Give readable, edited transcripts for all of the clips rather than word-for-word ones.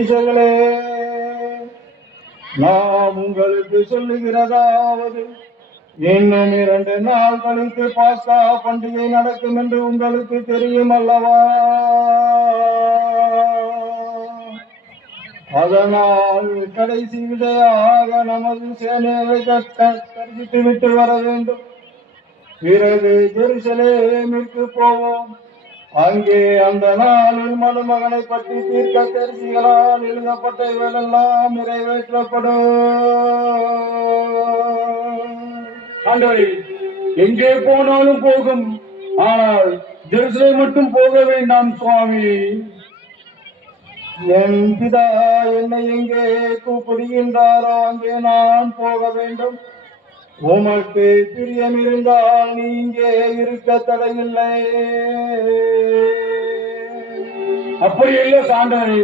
ஈசர்களே, நாம் உங்களுக்கு சொல்லுகிறதாவது, இன்னும் 2 நாள் கழித்து பாஸ்கா பண்டிகை நடக்கும் என்று உங்களுக்கு தெரியும் அல்லவா? அதனால் கடைசி விடையாக நமது சேனையை கற்பித்து விட்டு வர வேண்டும். பிறகு ஜெருசலேமிற்கு போவோம். அங்கே அந்த நாளில் மனுமகனை பற்றி தீர்க்க தரிசிகளால் எழுதப்பட்ட இவையெல்லாம் நிறைவேற்றப்படும். எங்கே போனாலும் போகும், ஆனால் ஜெருசலேம் மட்டும் போக வேண்டாம் சுவாமி. என் பிதா என்னை எங்கே கூப்பிடுகின்றாரோ அங்கே நான் போக வேண்டும். உமக்கு பிரியம் இருந்தால் நீ இங்கே இருக்க தடையில்லை. அப்படி இல்லை சாண்டவரே,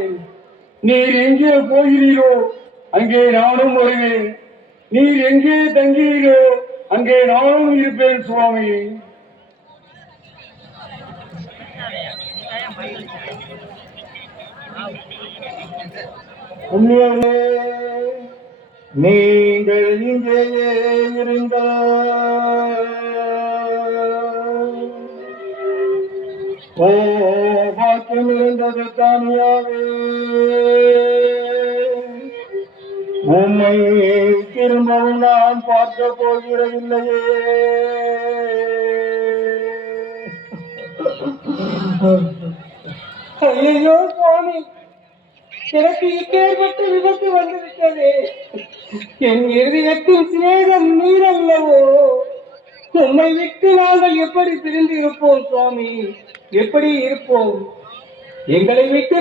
நீர் எங்கே போகிறீரோ அங்கே நானும் வருவேன். நீர் எங்கே தங்கிறீரோ அங்கே நானும் இருப்பேன் சுவாமி. உண்மையிலே நீங்கள் இங்கேயே இருங்க. ஓ வாக்கியம் இருந்தது தானியாவே, உம்மை திரும்பவும் நான் பார்க்க போகிறதில்லையே. ஐயோ சுவாமி, எனக்கு இப்பேற்பட்ட விபத்து வந்துவிட்டது. என் இருதயத்தின் சிநேகம் நீர் அல்லவோ. உம்மை விட்டு நாங்கள் எப்படி பிரிந்து இருப்போம் சுவாமி? எப்படி இருப்போம்? எங்களை விட்டு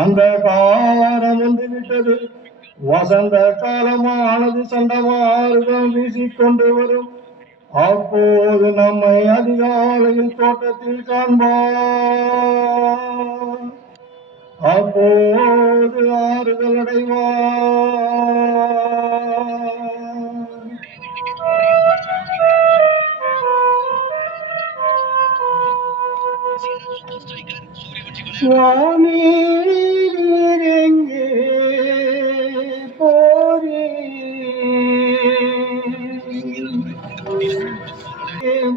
அந்த காலம் வந்து விட்டது. வசந்த காலமானது சண்டமாறுதம் வீசிக்கொண்டு வரும். அப்போது நம்மை அதிகாலையில் தோட்டத்தில் காண்பார். அப்போது ஆறுதல் அடைவார். சுவாமி எங்கே போரே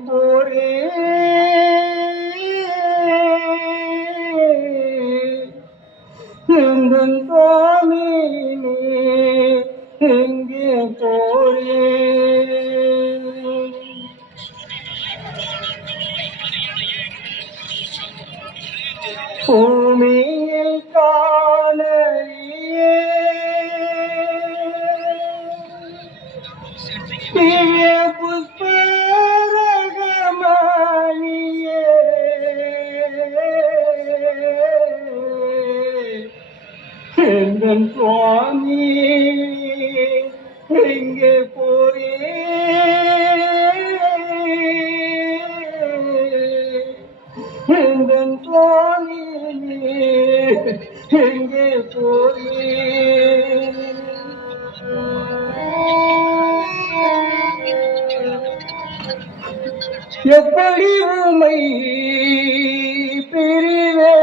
போரே எங்கள் சுவாமி எங்கே போரே. பூமியில் காணலியே திவ்ய புஷ்பரகமணியே, எங்கள் சுவாமி எங்கே போரே. எங்கள் சுவாமி எங்கே போரே. எப்படி உம்மை பிரிவே,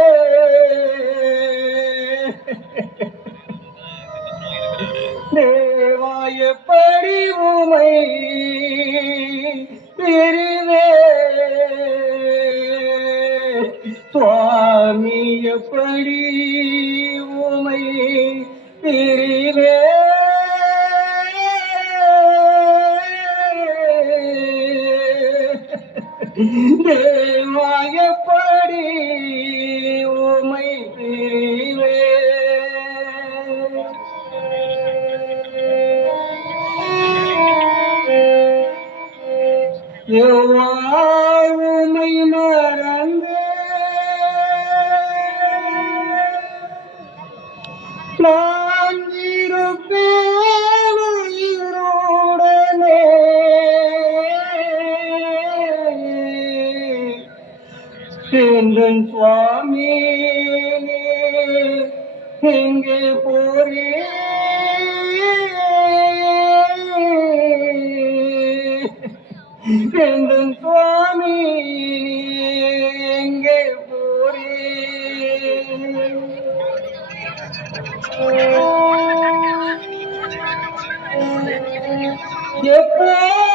தேவா எப்படி உம்மை பிரிவே. சுவாமி எப்படி உம்மை பிரிவே. தேவா எப்படி உம்மை பிரிவே. எவ்வாறு உம்மை மறந்து நான் இருப்பேன் உயிருடனே. எங்கள் சுவாமி எங்கே போரே. எங்கள் சுவாமி எங்கே எப்போ